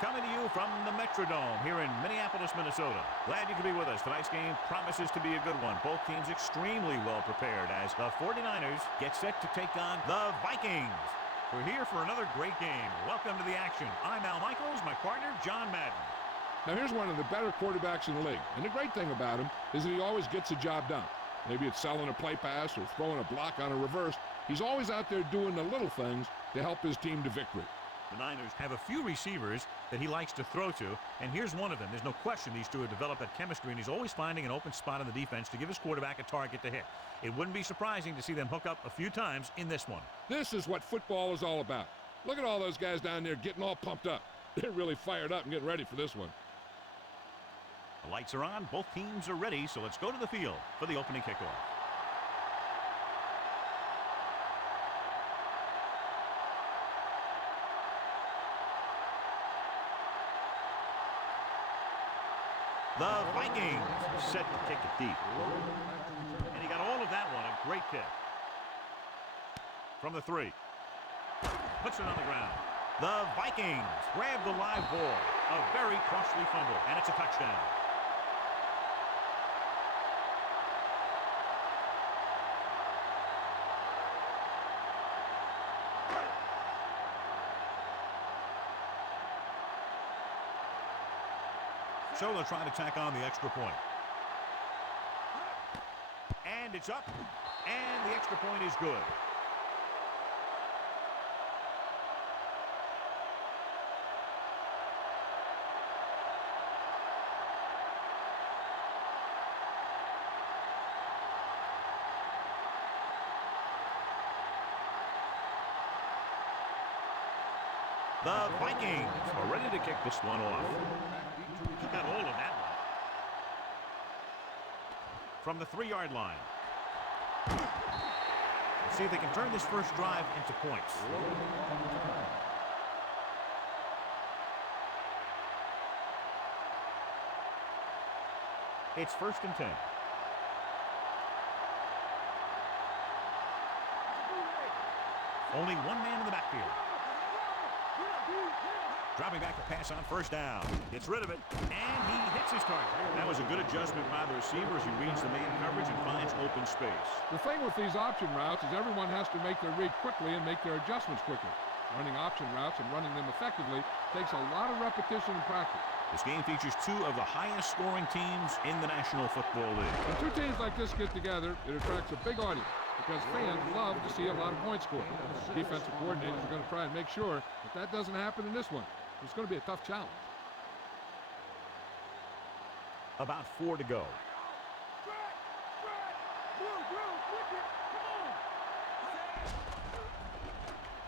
coming to you from the Metrodome here in Minneapolis, Minnesota. Glad you could be with us. Tonight's game promises to be a good one. Both teams extremely well prepared as the 49ers get set to take on the Vikings. We're here for another great game. Welcome to the action. I'm Al Michaels, my partner, John Madden. Now here's one of the better quarterbacks in the league, and the great thing about him is that he always gets the job done. Maybe it's selling a play pass or throwing a block on a reverse. He's always out there doing the little things to help his team to victory. The Niners have a few receivers that he likes to throw to, and here's one of them. There's no question these two have developed that chemistry, and he's always finding an open spot in the defense to give his quarterback a target to hit. It wouldn't be surprising to see them hook up a few times in this one. This is what football is all about. Look at all those guys down there getting all pumped up. They're really fired up and getting ready for this one. The lights are on, both teams are ready, so let's go to the field for the opening kickoff. The Vikings set to kick it deep. And he got all of that one. A great kick. From the 3. Puts it on the ground. The Vikings grab the live ball. A very costly fumble. And it's a touchdown. So they'll try to tack on the extra point. And it's up. And the extra point is good. The Vikings are ready to kick this one off. Got all of that one. From the 3-yard line. Let's see if they can turn this first drive into points. It's 1st and 10. Only one man in the backfield. Dropping back to pass on 1st down. Gets rid of it, and he hits his target. That was a good adjustment by the receiver as he reads the man coverage and finds open space. The thing with these option routes is everyone has to make their read quickly and make their adjustments quickly. Running option routes and running them effectively takes a lot of repetition and practice. This game features two of the highest scoring teams in the National Football League. When two teams like this get together, it attracts a big audience because fans love to see a lot of points scored. Defensive coordinators are going to try and make sure that doesn't happen in this one. It's going to be a tough challenge. About 4 to go.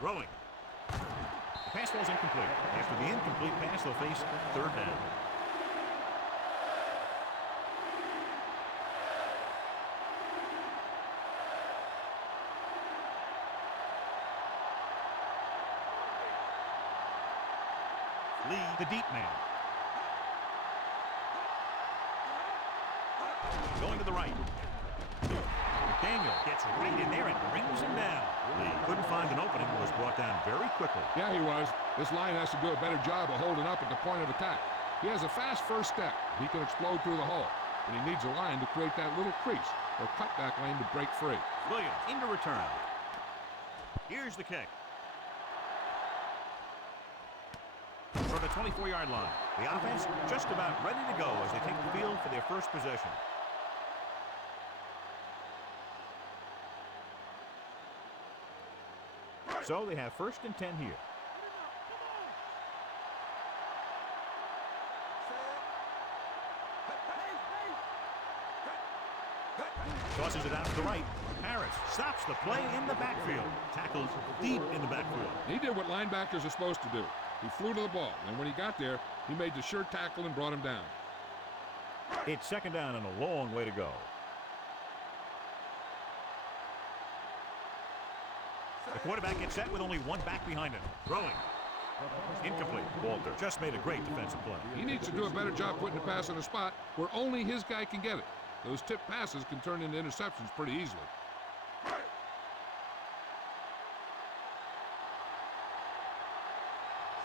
Throwing. The pass ball's incomplete. After the incomplete pass, they'll face 3rd down. The deep man. Going to the right. McDaniel gets right in there and brings him down. Lee couldn't find an opening and was brought down very quickly. Yeah, he was. This line has to do a better job of holding up at the point of attack. He has a fast first step. He can explode through the hole. But he needs a line to create that little crease or cutback lane to break free. Williams into return. Here's the kick. From the 24-yard line. The offense just about ready to go as they take the field for their first possession. So they have 1st and 10 here. Tosses it out to the right. Harris stops the play in the backfield. Tackles deep in the backfield. He did what linebackers are supposed to do. He flew to the ball, and when he got there, he made the sure tackle and brought him down. It's 2nd down and a long way to go. The quarterback gets set with only one back behind him. Throwing. Incomplete. Walter just made a great defensive play. He needs to do a better job putting the pass in a spot where only his guy can get it. Those tip passes can turn into interceptions pretty easily.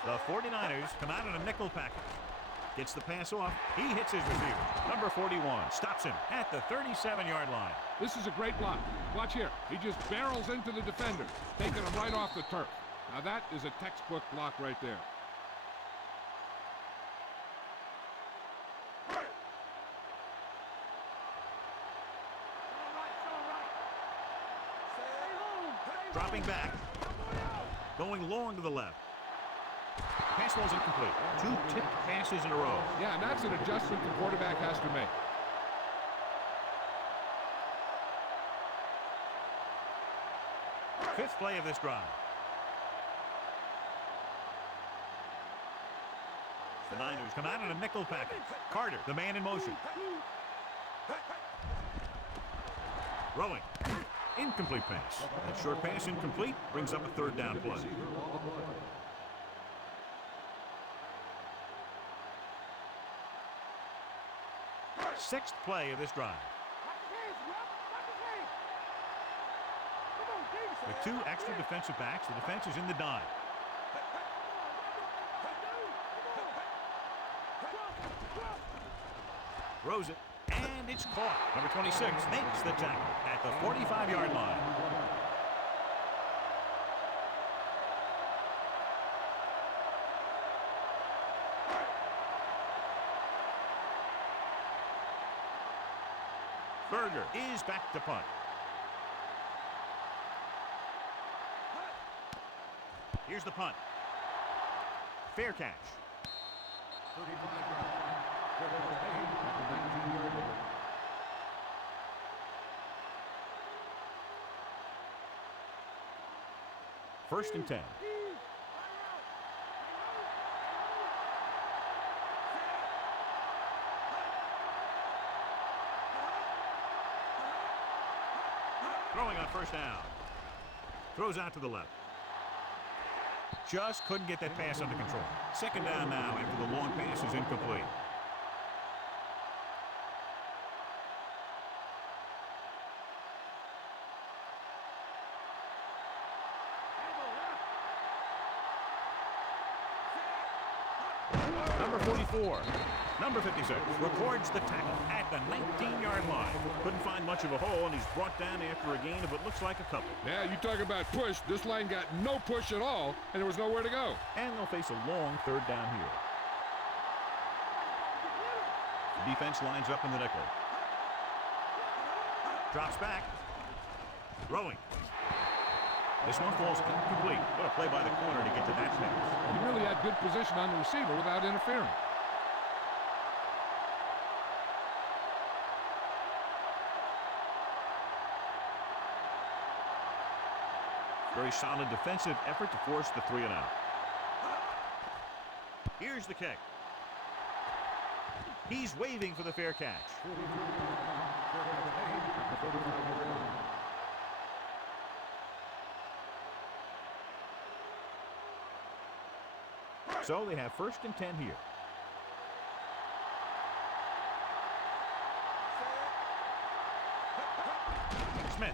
The 49ers come out in a nickel package. Gets the pass off. He hits his receiver. Number 41 stops him at the 37-yard line. This is a great block. Watch here. He just barrels into the defender, taking him right off the turf. Now that is a textbook block right there. Dropping back. Going long to the left. Pass ball's incomplete. 2 tipped passes in a row. Yeah, and that's an adjustment the quarterback has to make. Fifth play of this drive. The Niners come out in a nickel package. Carter, the man in motion. Throwing. Incomplete pass. That short pass incomplete brings up a 3rd down play. Sixth play of this drive. With 2 extra defensive backs, the defense is in the dime. Throws it, and it's caught. Number 26 makes the tackle at the 45-yard line. Berger is back to punt. Here's the punt. Fair catch. 1st and 10. Throwing on 1st down. Throws out to the left. Just couldn't get that pass under control. 2nd down now after the long pass is incomplete. Number 44. Number 56 records the tackle at the 19-yard line. Couldn't find much of a hole, and he's brought down after a gain of what looks like a couple. Yeah, you talk about push. This line got no push at all, and there was nowhere to go. And they'll face a long 3rd down here. The defense lines up in the nickel. Drops back. Throwing. This one falls incomplete. What a play by the corner to get to that pass. He really had good position on the receiver without interfering. Very solid defensive effort to force the 3 and out. Here's the kick. He's waving for the fair catch. So they have 1st and 10 here. Smith.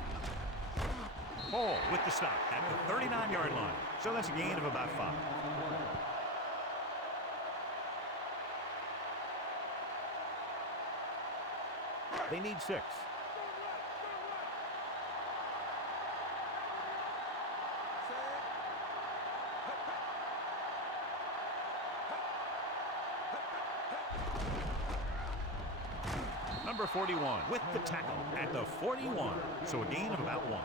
Hall with the stop at the 39-yard line. So that's a gain of about 5. They need 6. Number 41 with the tackle at the 41. So a gain of about 1.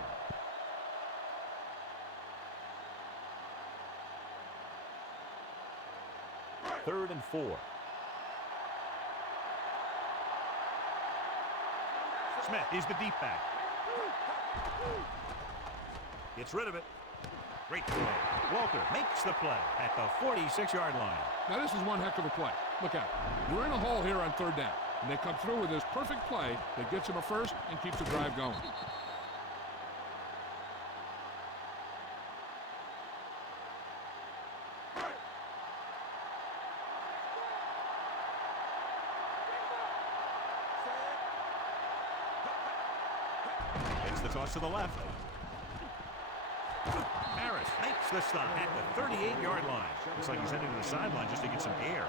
Third and 4. Smith is the deep back. Gets rid of it. Great throw. Walter makes the play at the 46-yard line. Now this is one heck of a play. Look out. You're in a hole here on 3rd down. And they come through with this perfect play that gets him a 1st and keeps the drive going. It's the toss to the left. Harris pass. Makes the stop at the 38-yard line. Looks like he's heading to the sideline just to get some air.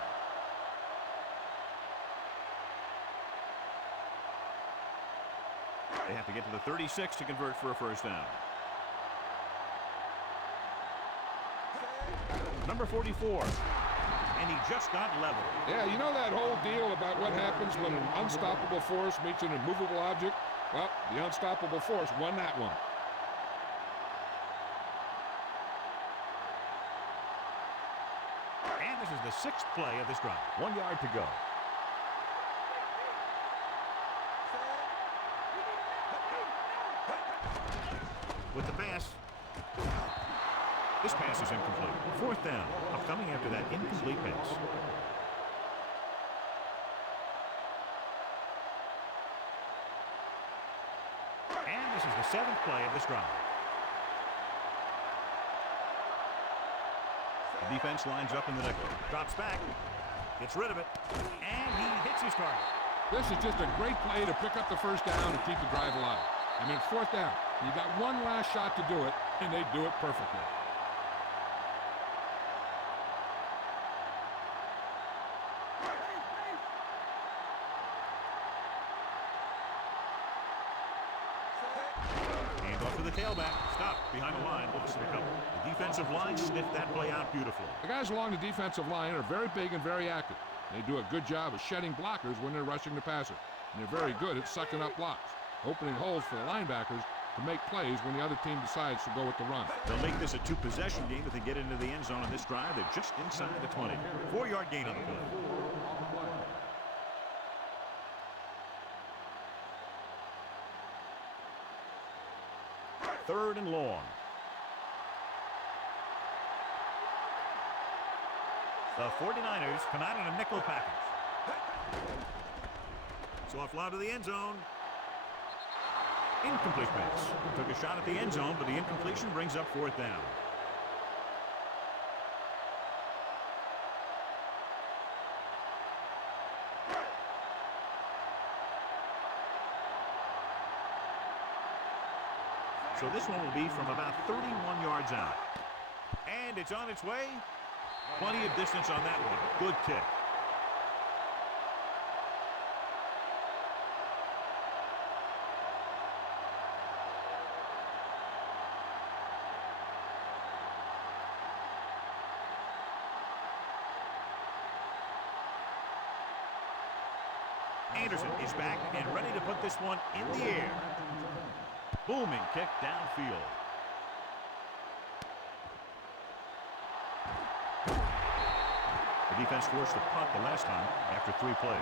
They have to get to the 36 to convert for a first down. Number 44. And he just got leveled. Yeah, you know that whole deal about what happens when an unstoppable force meets an immovable object? Well, the unstoppable force won that one. And this is the 6th play of this drive. 1 yard to go. With the pass. This pass is incomplete. 4th down. Upcoming after that incomplete pass. And this is the 7th play of this drive. The defense lines up in the nickel. Drops back. Gets rid of it. And he hits his target. This is just a great play to pick up the first down and keep the drive alive. I mean, 4th down. You got one last shot to do it, and they do it perfectly. Hand off to the tailback. Stop behind the line. Looks to pick up. The defensive line sniffed that play out beautifully. The guys along the defensive line are very big and very active. They do a good job of shedding blockers when they're rushing the passer. And they're very good at sucking up blocks, opening holes for the linebackers to make plays when the other team decides to go with the run. They'll make this a 2-possession game if they get into the end zone on this drive. They're just inside the 20. 4-yard gain on the play. Third and long. The 49ers come out in a nickel package. Soft fly to the end zone. Incomplete pass. Took a shot at the end zone, but the incompletion brings up 4th down. So this one will be from about 31 yards out. And it's on its way. Plenty of distance on that one. Good kick. Anderson is back and ready to put this one in the air. Booming kick downfield. The defense forced a punt the last time after 3 plays.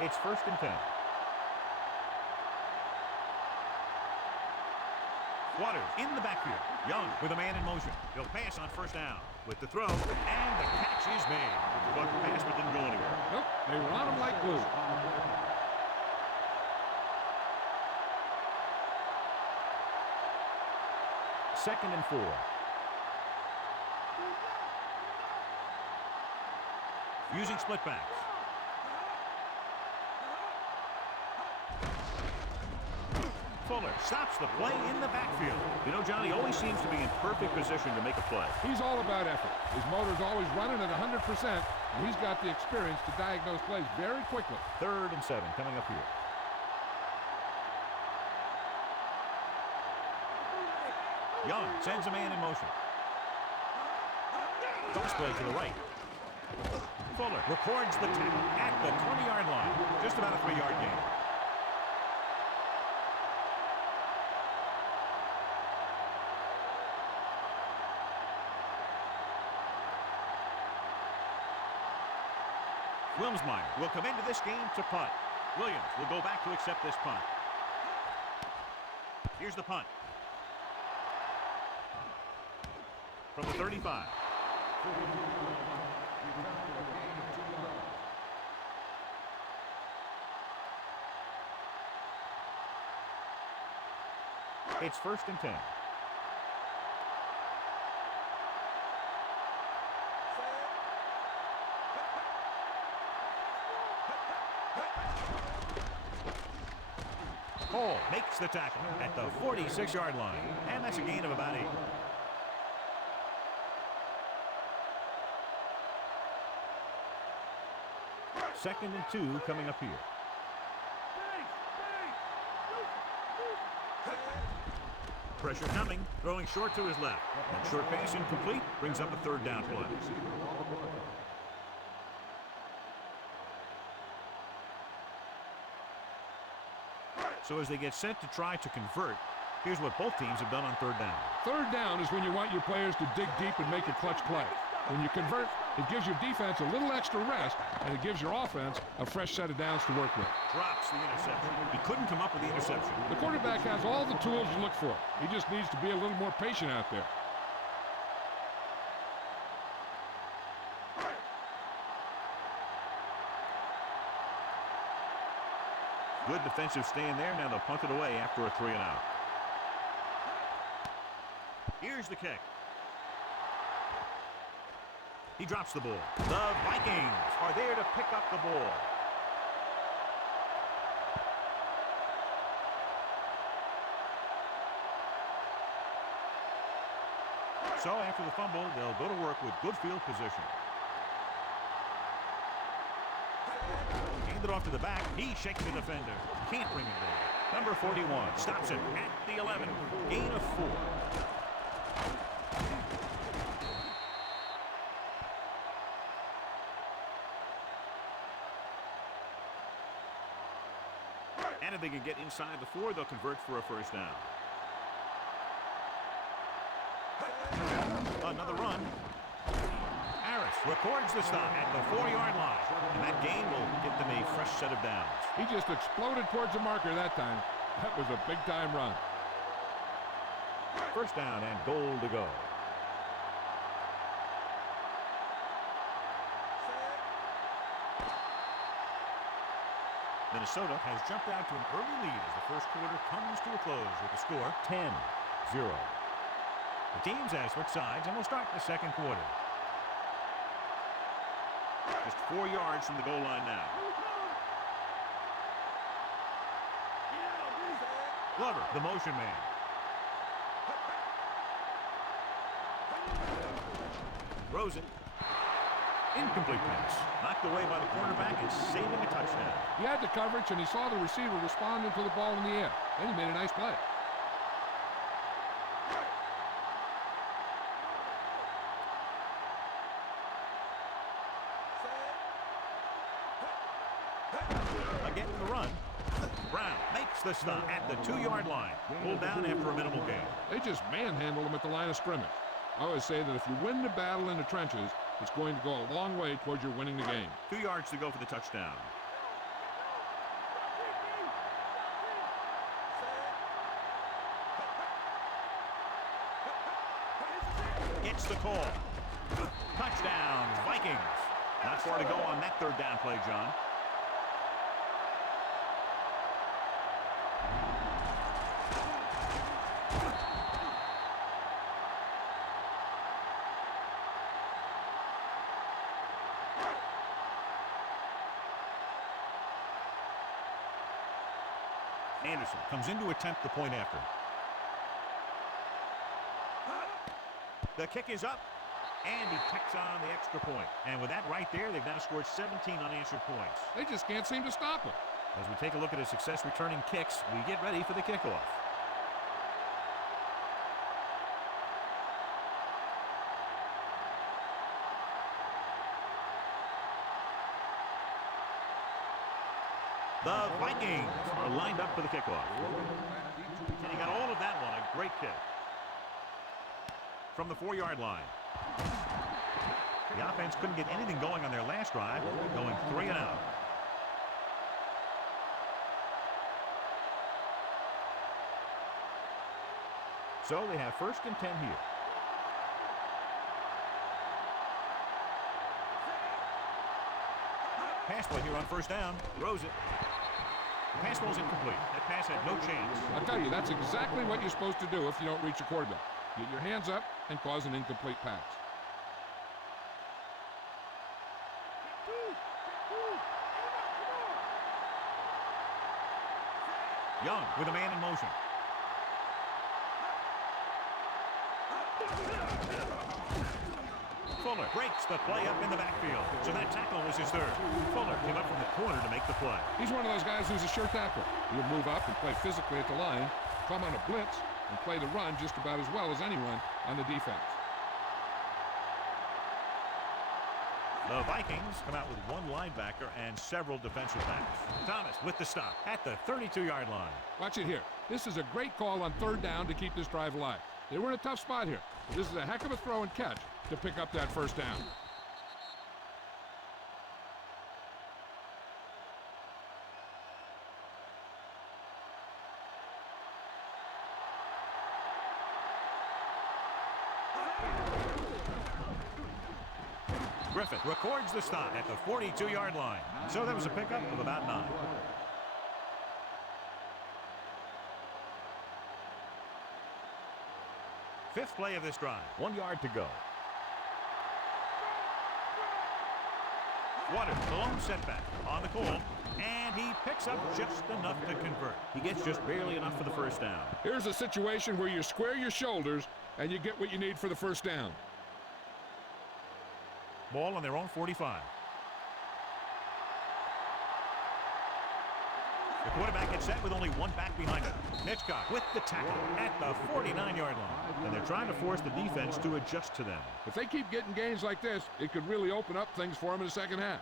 It's 1st and 10. Waters in the backfield. Young with a man in motion. He'll pass on 1st down with the throw, and the catch is made. The pass but didn't go anywhere. Nope, they were on him like glue. Second and 4. Using split backs. Fuller stops the play in the backfield. You know, Johnny always seems to be in perfect position to make a play. He's all about effort. His motor's always running at 100%, and he's got the experience to diagnose plays very quickly. 3rd and 7 coming up here. Young sends a man in motion. Toss play to the right. Fuller records the tackle at the 20-yard line. Just about a 3-yard gain. Wilmsmeyer will come into this game to punt. Williams will go back to accept this punt. Here's the punt. From the 35. It's 1st and 10. Cole makes the tackle at the 46-yard line. And that's a gain of about 8. Second and 2 coming up here. Pressure coming, throwing short to his left. That short pass incomplete, brings up a 3rd down play. So as they get set to try to convert, here's what both teams have done on 3rd down. 3rd down is when you want your players to dig deep and make a clutch play. When you convert, it gives your defense a little extra rest, and it gives your offense a fresh set of downs to work with. Drops the interception. He couldn't come up with the interception. The quarterback has all the tools you look for. He just needs to be a little more patient out there. Good defensive stand there. Now they'll punt it away after a 3-and-out. Here's the kick. He drops the ball. The Vikings are there to pick up the ball. So after the fumble, they'll go to work with good field position. Hand it off to the back. He shakes the defender. Can't bring it down. Number 41 stops him at the 11. Gain of 4. And if they can get inside the 4, they'll convert for a 1st down. Another run. Harris records the stop at the 4-yard line. And that gain will get them a fresh set of downs. He just exploded towards the marker that time. That was a big-time run. 1st down and goal to go. Minnesota has jumped out to an early lead as the 1st quarter comes to a close with the score 10-0. The teams have switched sides and will start the 2nd quarter. Just 4 yards from the goal line now. Glover, the motion man. Throws it. Incomplete pass. Knocked away by the cornerback and saving a touchdown. He had the coverage, and he saw the receiver responding to the ball in the air. Then he made a nice play. Again the run. Brown makes the stop at the 2-yard line. Pulled down after a minimal gain. They just manhandled him at the line of scrimmage. I always say that if you win the battle in the trenches, it's going to go a long way towards your winning the game. 2 yards to go for the touchdown. Gets the call. Touchdown, Vikings. Not far to go on that 3rd down play, John. Anderson comes in to attempt the point after. The kick is up, and he tacks on the extra point. And with that right there, they've now scored 17 unanswered points. They just can't seem to stop him. As we take a look at his success returning kicks, we get ready for the kickoff. The Vikings are lined up for the kickoff. And he got all of that one, a great kick. From the 4-yard line. The offense couldn't get anything going on their last drive, going 3-and-out. So they have 1st and 10 here. Pass play here on 1st down. Throws it. The pass ball's incomplete. That pass had no chance. I'll tell you, that's exactly what you're supposed to do if you don't reach your quarterback. Get your hands up and cause an incomplete pass. Young with a man in motion. Fuller breaks the play up in the backfield. So that tackle was his third. Fuller came up from the corner to make the play. He's one of those guys who's a sure tackler. He'll move up and play physically at the line, come on a blitz, and play the run just about as well as anyone on the defense. The Vikings come out with one linebacker and several defensive backs. Thomas with the stop at the 32-yard line. Watch it here. This is a great call on third down to keep this drive alive. They were in a tough spot here. This is a heck of a throw and catch to pick up that first down. Griffith records the stop at the 42-yard line. So that was a pickup of about 9. Fifth play of this drive. 1 yard to go. Waters, the lone setback on the call, and he picks up just enough to convert. He gets just barely enough for the first down. Here's a situation where you square your shoulders and you get what you need for the first down. Ball on their own 45. The quarterback gets set with only one back behind him. Hitchcock with the tackle at the 49-yard line. And they're trying to force the defense to adjust to them. If they keep getting gains like this, it could really open up things for them in the second half.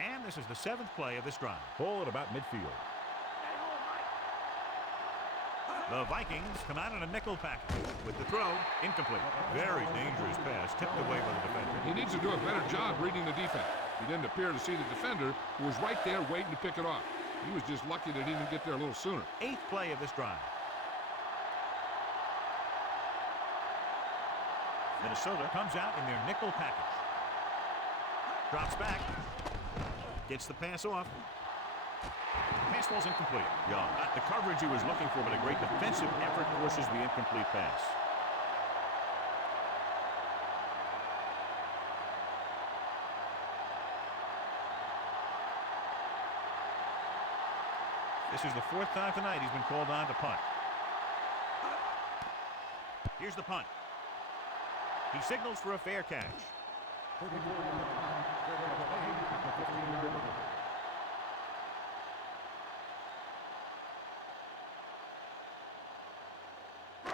And this is the 7th play of this drive. Ball at about midfield. The Vikings come out in a nickel package with the throw incomplete. Very dangerous pass tipped away by the defender. He needs to do a better job reading the defense. He didn't appear to see the defender, who was right there waiting to pick it off. He was just lucky that he didn't get there a little sooner. 8th play of this drive. Minnesota comes out in their nickel package. Drops back. Gets the pass off. Pass falls incomplete. Young got the coverage he was looking for, but a great defensive effort forces the incomplete pass. This is the 4th time tonight he's been called on to punt. Here's the punt. He signals for a fair catch.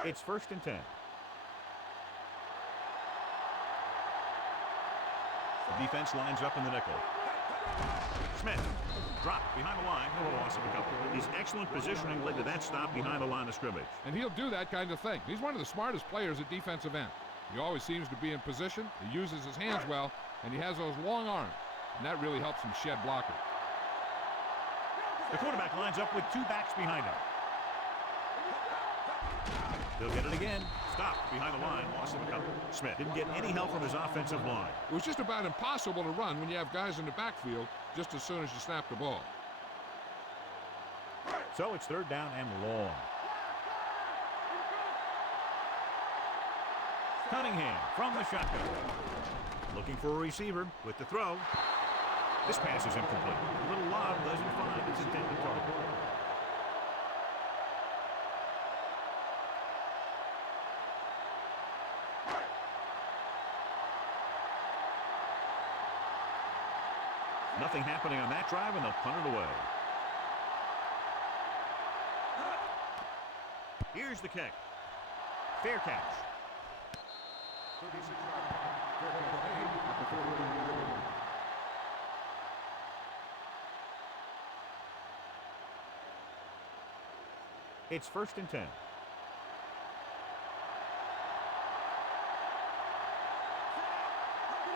It's 1st and 10. The defense lines up in the nickel. Smith dropped behind the line for a loss of a couple. His excellent positioning led to that stop behind the line of scrimmage. And he'll do that kind of thing. He's one of the smartest players at defensive end. He always seems to be in position, he uses his hands well, and he has those long arms. And that really helps him shed blockers. The quarterback lines up with 2 backs behind him. He'll get it again. Stopped behind the line. Loss of a couple. Smith didn't get any help from his offensive line. It was just about impossible to run when you have guys in the backfield just as soon as you snap the ball. So it's 3rd down and long. Cunningham from the shotgun. Looking for a receiver with the throw. This pass is incomplete. A little lob doesn't find its intended target. Nothing happening on that drive, and they'll punt it away. Here's the kick. Fair catch. It's 1st and 10.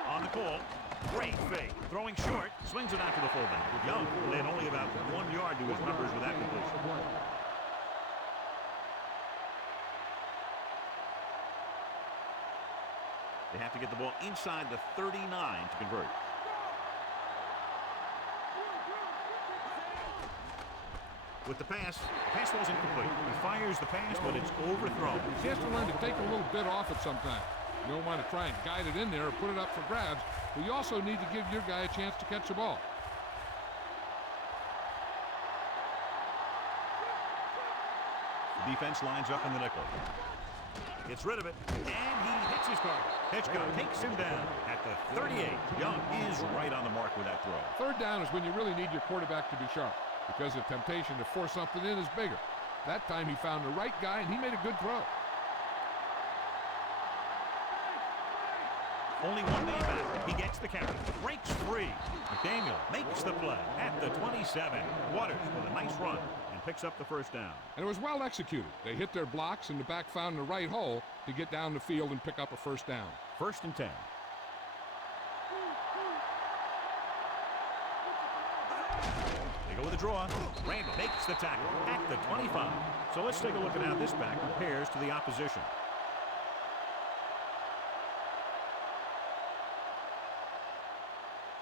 On the call. Great fake. Throwing short. Swings it out to the fullback. Young led only about 1 yard to his numbers with that completion. They have to get the ball inside the 39 to convert. With the pass falls incomplete. He fires the pass, but it's overthrown. He has to learn to take a little bit off it sometimes. You don't want to try and guide it in there or put it up for grabs, but you also need to give your guy a chance to catch the ball. Defense lines up in the nickel. Gets rid of it, and he hits his target. Hitchcock takes him down at the 38. Young is right on the mark with that throw. Third down is when you really need your quarterback to be sharp because the temptation to force something in is bigger. That time he found the right guy, and he made a good throw. Only one man back. He gets the carry. Breaks free. McDaniel makes the play at the 27. Waters with a nice run and picks up the first down. And it was well executed. They hit their blocks, and the back found the right hole to get down the field and pick up a first down. 1st and 10. They go with a draw. Randall makes the tackle at the 25. So let's take a look at how this back compares to the opposition.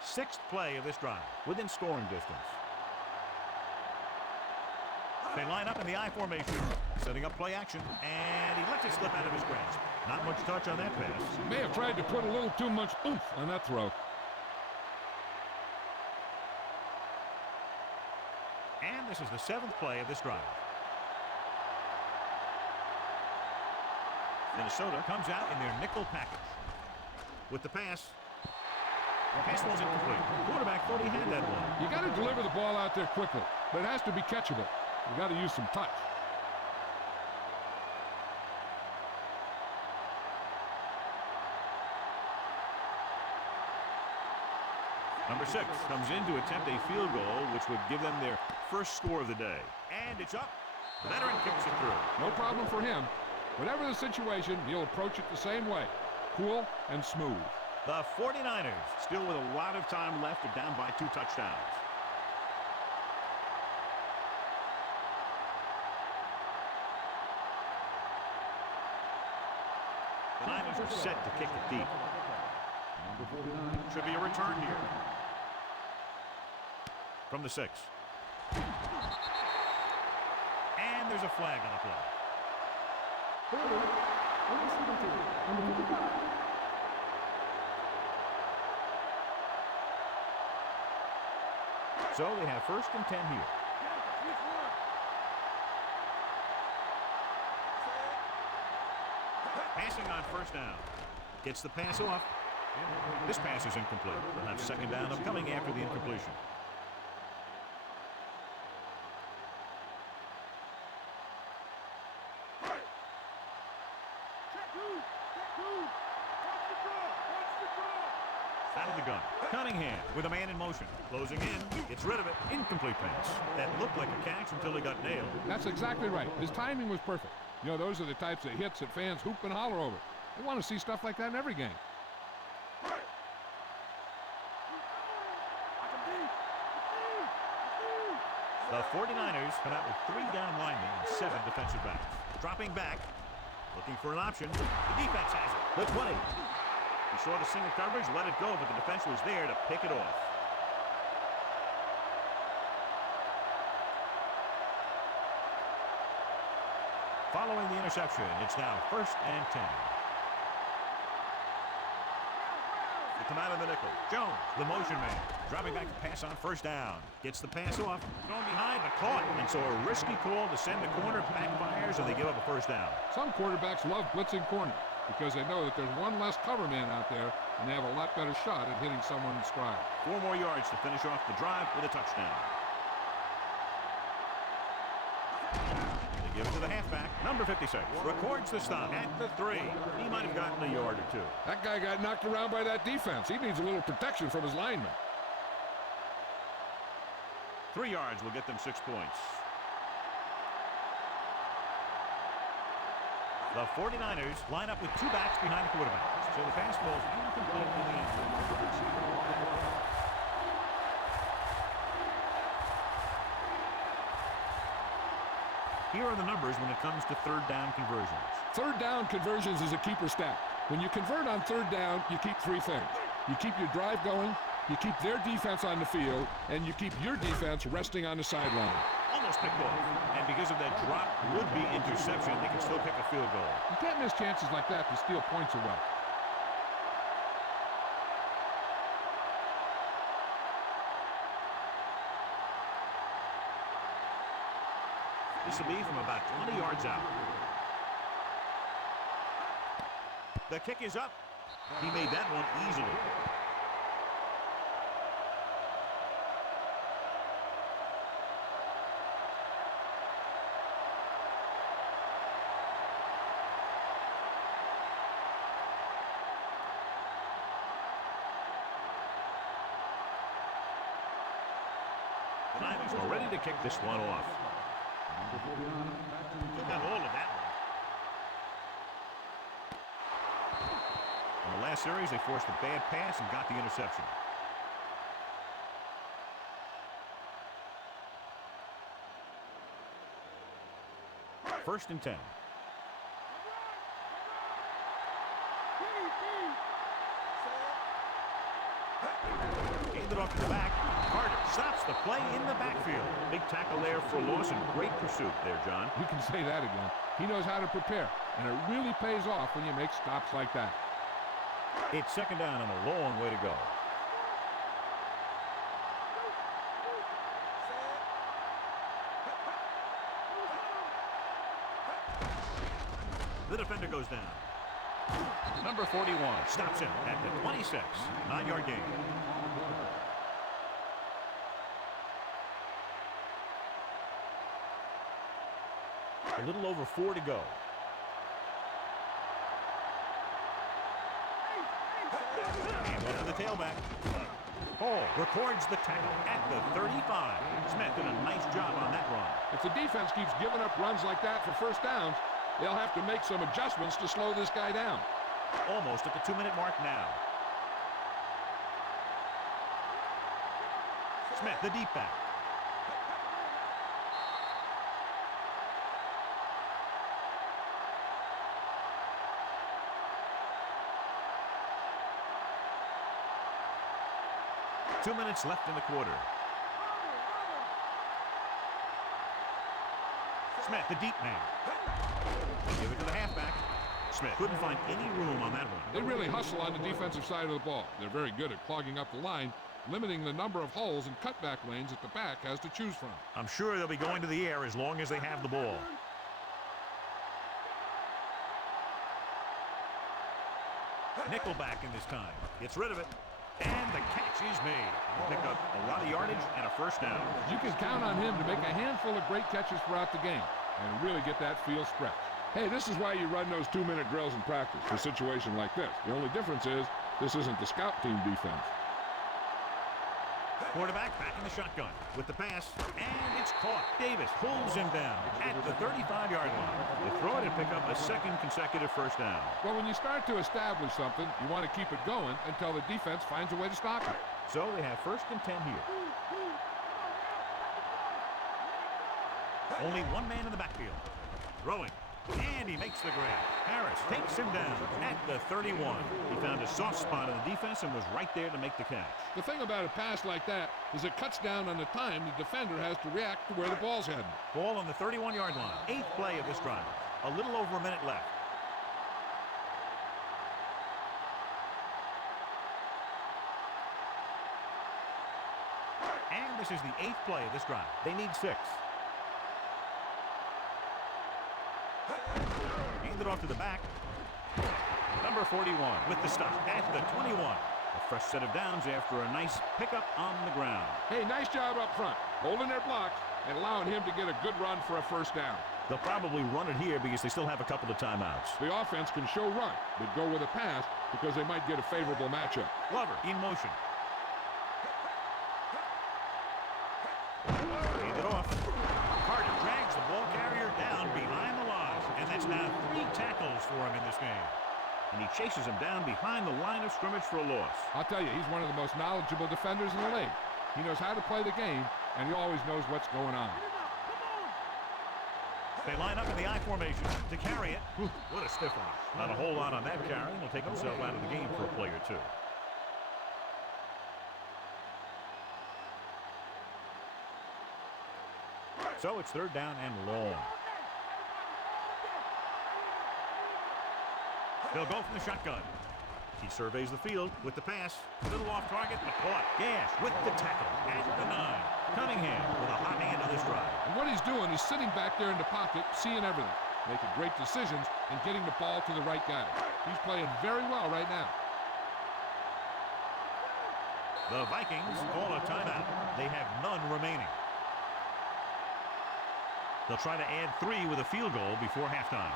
Sixth play of this drive, within scoring distance. They line up in the I formation, setting up play action, and he lets it slip out of his grasp. Not much touch on that pass. May have tried to put a little too much oomph on that throw. And this is the 7th play of this drive. Minnesota comes out in their nickel package. With the pass. The pass was incomplete. The quarterback thought he had that one. You got to deliver the ball out there quickly, but it has to be catchable. You got to use some touch. Number 6 comes in to attempt a field goal, which would give them their first score of the day. And it's up. The veteran kicks it through. No problem for him. Whatever the situation, he'll approach it the same way. Cool and smooth. The 49ers, still with a lot of time left, are down by 2 touchdowns. The Niners are set to kick it deep. Should be a return here. From the 6. And there's a flag on the play. So they have 1st and 10 here. Passing on 1st down. Gets the pass off. This pass is incomplete. They'll have 2nd down upcoming after the incompletion. Out of the gun. Cunningham with a man in motion. Closing in. Gets rid of it. Incomplete pass. That looked like a catch until he got nailed. That's exactly right. His timing was perfect. You know, those are the types of hits that fans hoop and holler over. They want to see stuff like that in every game. The 49ers come out with 3 down linemen and 7 defensive backs. Dropping back. Looking for an option. The defense has it. The 20. He saw the single coverage, let it go, but the defense was there to pick it off. Following the interception, it's now 1st and 10. They come out of the nickel. Jones, the motion man, dropping back to pass on 1st down. Gets the pass off, thrown behind, but caught. And so a risky call to send the corner backfires, and they give up a 1st down. Some quarterbacks love blitzing corner because they know that there's one less cover man out there, and they have a lot better shot at hitting someone in stride. 4 more yards to finish off the drive with a touchdown. They give it to the halfback. Number 56 records the stop at the 3. He might have gotten a yard or 2. That guy got knocked around by that defense. He needs a little protection from his linemen. 3 yards will get them 6 points. The 49ers line up with 2 backs behind the quarterback. So the pass falls incomplete in the end zone. Here are the numbers when it comes to 3rd down conversions. 3rd down conversions is a keeper stat. When you convert on 3rd down, you keep 3 things. You keep your drive going, you keep their defense on the field, and you keep your defense resting on the sideline. Almost picked off. And because of that drop would-be interception, they can still kick a field goal. You can't miss chances like that to steal points away. This will be from about 20 yards out. The kick is up. He made that one easily. The Niners are ready to kick this one off. Got hold of that one. In the last series, they forced a bad pass and got the interception. First and 10. Handed off to the back. Carter stops the play in the backfield. Big tackle there for loss and great pursuit there, John. You can say that again. He knows how to prepare, and it really pays off when you make stops like that. It's second down and a long way to go. The defender goes down. Number 41 stops him at the 26. 9-yard gain. A little over 4 to go. And off to the tailback. Hall records the tackle at the 35. Smith did a nice job on that run. If the defense keeps giving up runs like that for first downs, they'll have to make some adjustments to slow this guy down. Almost at the 2-minute mark now. Smith, the deep back. Two minutes left in the quarter. Smith, the deep man. Give it to the halfback. Smith couldn't find any room on that one. They really hustle on the defensive side of the ball. They're very good at clogging up the line, limiting the number of holes and cutback lanes that the back has to choose from. I'm sure they'll be going to the air as long as they have the ball. Nickelback in this time. Gets rid of it. And the catch is made. He'll pick up a lot of yardage and a first down. You can count on him to make a handful of great catches throughout the game and really get that field stretched. Hey, this is why you run those 2-minute drills in practice for a situation like this. The only difference is this isn't the scout team defense. Quarterback back in the shotgun with the pass, and it's caught. Davis pulls him down at the 35-yard line. They throw it and pick up a second consecutive first down. Well, when you start to establish something, you want to keep it going until the defense finds a way to stop it. So they have first and 10 here. Only one man in the backfield. Throwing. And he makes the grab. Harris takes him down at the 31. He found a soft spot in the defense and was right there to make the catch. The thing about a pass like that is it cuts down on the time the defender has to react to where the ball's heading. Ball on the 31-yard line. 8th play of this drive. A little over a minute left. And this is the 8th play of this drive. They need 6. Handed off to the back. Number 41 with the stop at the 21. A fresh set of downs after a nice pickup on the ground. Hey, nice job up front, holding their blocks and allowing him to get a good run for a first down. They'll probably run it here because they still have a couple of timeouts. The offense can show run, but go with a pass because they might get a favorable matchup. Glover in motion. Hand it off. Carter drags the ball carrier down behind the line, and that's now 3 tackles for him in this game. And he chases him down behind the line of scrimmage for a loss. I'll tell you, he's one of the most knowledgeable defenders in the league. He knows how to play the game, and he always knows what's going on. They line up in the I formation to carry it. What a stiff one. Not a whole lot on that carry. He'll take himself out of the game for a play or two. So it's 3rd down and long. They'll go from the shotgun. He surveys the field with the pass. A little off target, but caught. Gash with the tackle at the 9. Cunningham with a hot hand on this drive. And what he's doing is sitting back there in the pocket, seeing everything, making great decisions, and getting the ball to the right guy. He's playing very well right now. The Vikings call a timeout. They have none remaining. They'll try to add 3 with a field goal before halftime.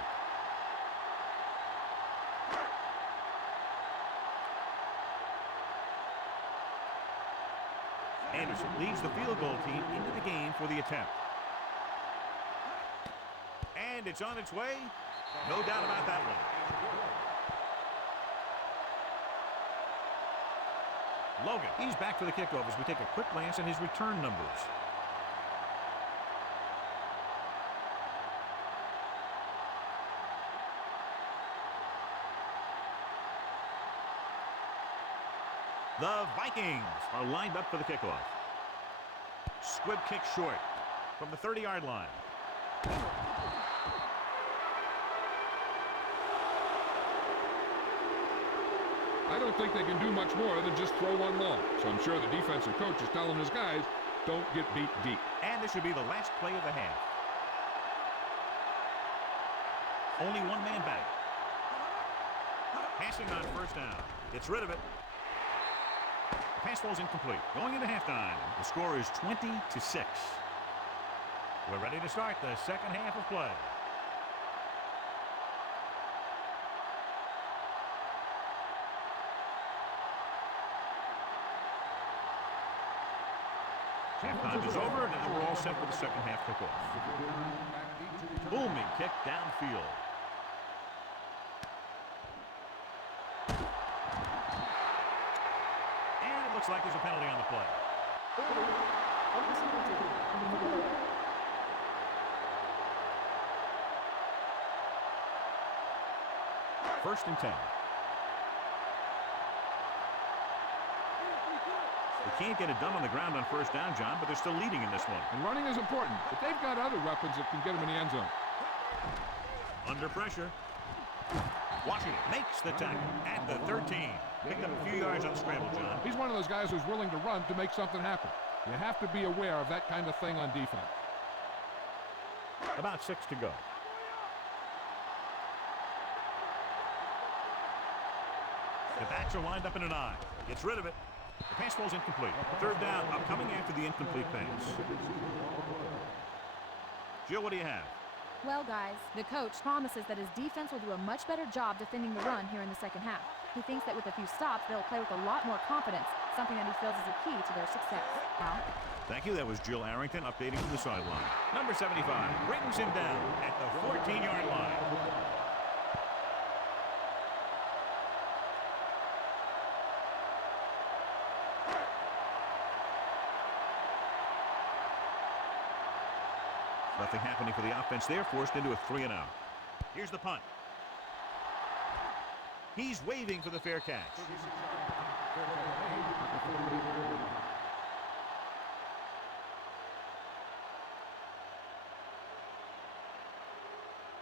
Anderson leads the field goal team into the game for the attempt. And it's on its way. No doubt about that one. Logan, he's back for the kickoff as we take a quick glance at his return numbers. The Vikings are lined up for the kickoff. Squib kick short from the 30-yard line. I don't think they can do much more than just throw one long. So I'm sure the defensive coach is telling his guys, don't get beat deep. And this should be the last play of the half. Only one man back. Passing on first down. Gets rid of it. The pass falls incomplete. Going into halftime, the score is 20-6. We're ready to start the second half of play. Halftime is over, and we're all set for the second half kickoff. Booming kick downfield. And it looks like there's a penalty on the play. First and 10. They can't get it done on the ground on first down, John, but they're still leading in this one. And running is important, but they've got other weapons that can get them in the end zone. Under pressure. Washington makes the tackle at the 13. Picked up a few yards on the scramble, John. He's one of those guys who's willing to run to make something happen. You have to be aware of that kind of thing on defense. About 6 to go. The backs are lined up in an eye. Gets rid of it. The pass falls incomplete. Third down, coming after the incomplete pass. Jill, what do you have? Well, guys, the coach promises that his defense will do a much better job defending the run here in the second half. He thinks that with a few stops, they'll play with a lot more confidence, something that he feels is a key to their success. Now, thank you. That was Jill Arrington updating from the sideline. Number 75 brings him down at the 14-yard line. Nothing happening for the offense there, forced into a 3-and-out. Here's the punt. He's waving for the fair catch.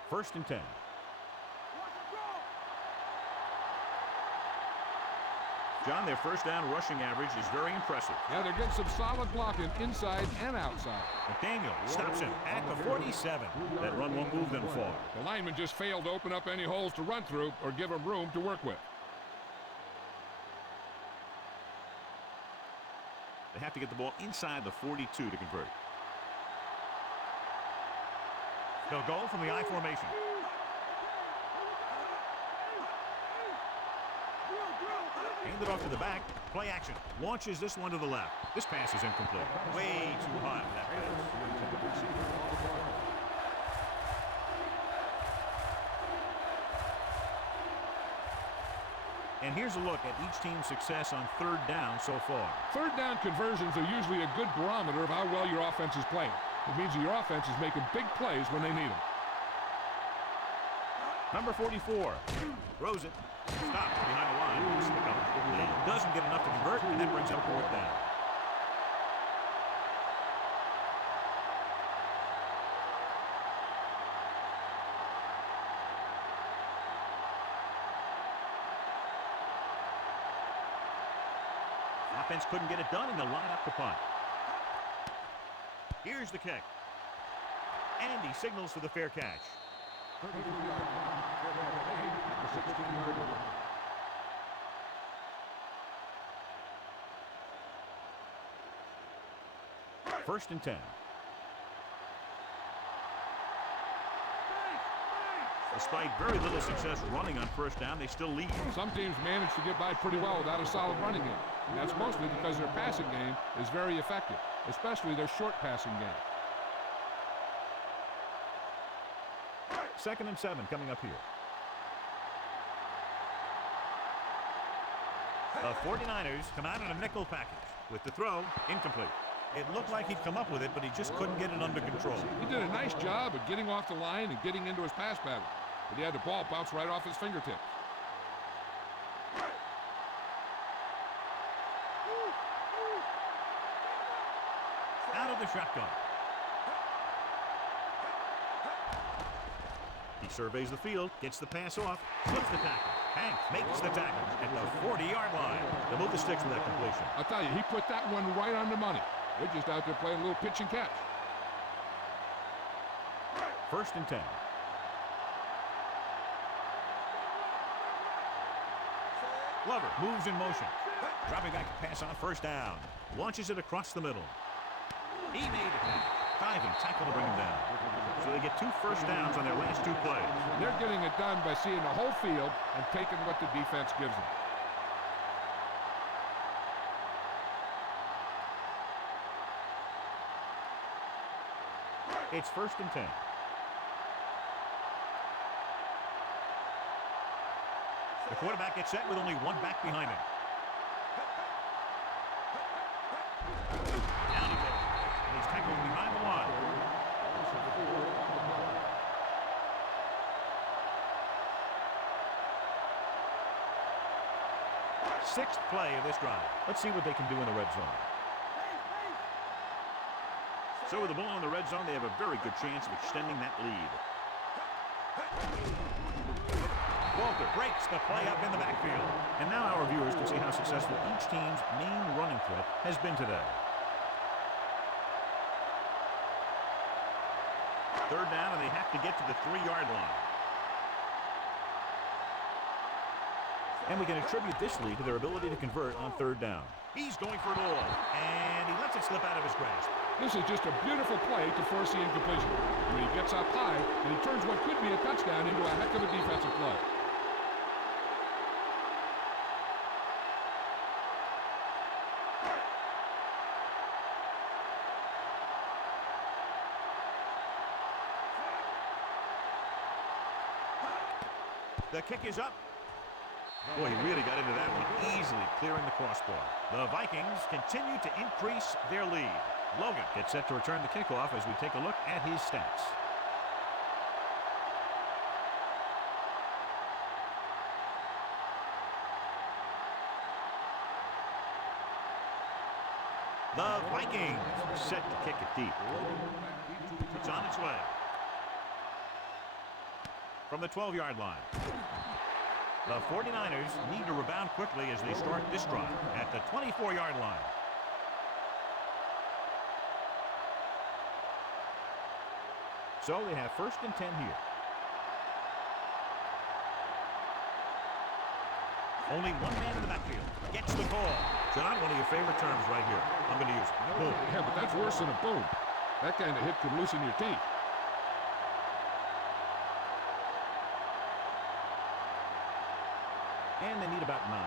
First and 10. John, their first down rushing average is very impressive. Yeah, they're getting some solid blocking inside and outside. McDaniel stops him at the 47. That run won't move them far. The lineman just failed to open up any holes to run through or give him room to work with. They have to get the ball inside the 42 to convert. They'll go from the I formation. Hand it off to the back. Play action. Launches this one to the left. This pass is incomplete. Way too high for that pass. And here's a look at each team's success on third down so far. Third down conversions are usually a good barometer of how well your offense is playing. It means that your offense is making big plays when they need them. Number 44 throws it. Stopped behind the line. Doesn't get enough to convert, and that brings up fourth down. Offense couldn't get it done, and they'll line up to punt. Here's the kick. And he signals for the fair catch. First and 10. Despite very little success running on first down, they still lead. Some teams manage to get by pretty well without a solid running game. And that's mostly because their passing game is very effective, especially their short passing game. Second and 7 coming up here. The 49ers come out in a nickel package with the throw incomplete. It looked like he'd come up with it, but he just couldn't get it under control. He did a nice job of getting off the line and getting into his pass pattern, but he had the ball bounce right off his fingertips. Out of the shotgun. He surveys the field, gets the pass off, flips the tackle. Hanks makes the tackle at the 40-yard line. They'll move the sticks with that completion. I'll tell you, he put that one right on the money. They're just out there playing a little pitch and catch. First and 10. Glover moves in motion. Dropping back to pass on first down. Launches it across the middle. He made it. Diving tackle to bring him down. So they get 2 first downs on their last 2 plays. They're getting it done by seeing the whole field and taking what the defense gives them. It's first and 10. The quarterback gets set with only 1 back behind him. Down he goes. And he's tackled behind the line. Sixth play of this drive. Let's see what they can do in the red zone. So with the ball in the red zone, they have a very good chance of extending that lead. Walter breaks the play up in the backfield. And now our viewers can see how successful each team's main running threat has been today. Third down, and they have to get to the 3-yard line. And we can attribute this lead to their ability to convert on third down. He's going for it all, and he lets it slip out of his grasp. This is just a beautiful play to force the incompletion. When he gets up high, and he turns what could be a touchdown into a heck of a defensive play. The kick is up. Boy, he really got into that one, easily clearing the crossbar. The Vikings continue to increase their lead. Logan gets set to return the kickoff as we take a look at his stats. The Vikings set to kick it deep. It's on its way. From the 12-yard line. The 49ers need to rebound quickly as they start this drive at the 24-yard line. So they have first and 10 here. Only one man in the backfield. Gets the call. John, one of your favorite terms right here. I'm going to use it. Boom. Yeah, but that's worse than a boom. That kind of hit could loosen your teeth. And they need about 9.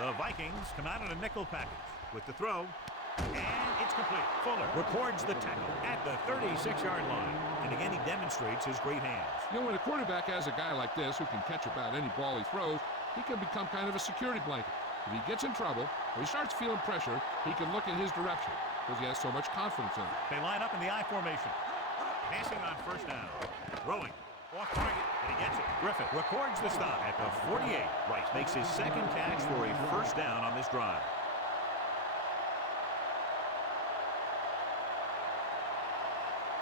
The Vikings come out in a nickel package with the throw, and it's complete. Fuller records the tackle at the 36-yard line, and again he demonstrates his great hands. You know, when a quarterback has a guy like this who can catch about any ball he throws, he can become kind of a security blanket. If he gets in trouble or he starts feeling pressure, he can look in his direction because he has so much confidence in it. They line up in the I formation. Passing on first down. Throwing. Off target, and he gets it. Griffith records the stop at the 48. Rice makes his second catch for a first down on this drive.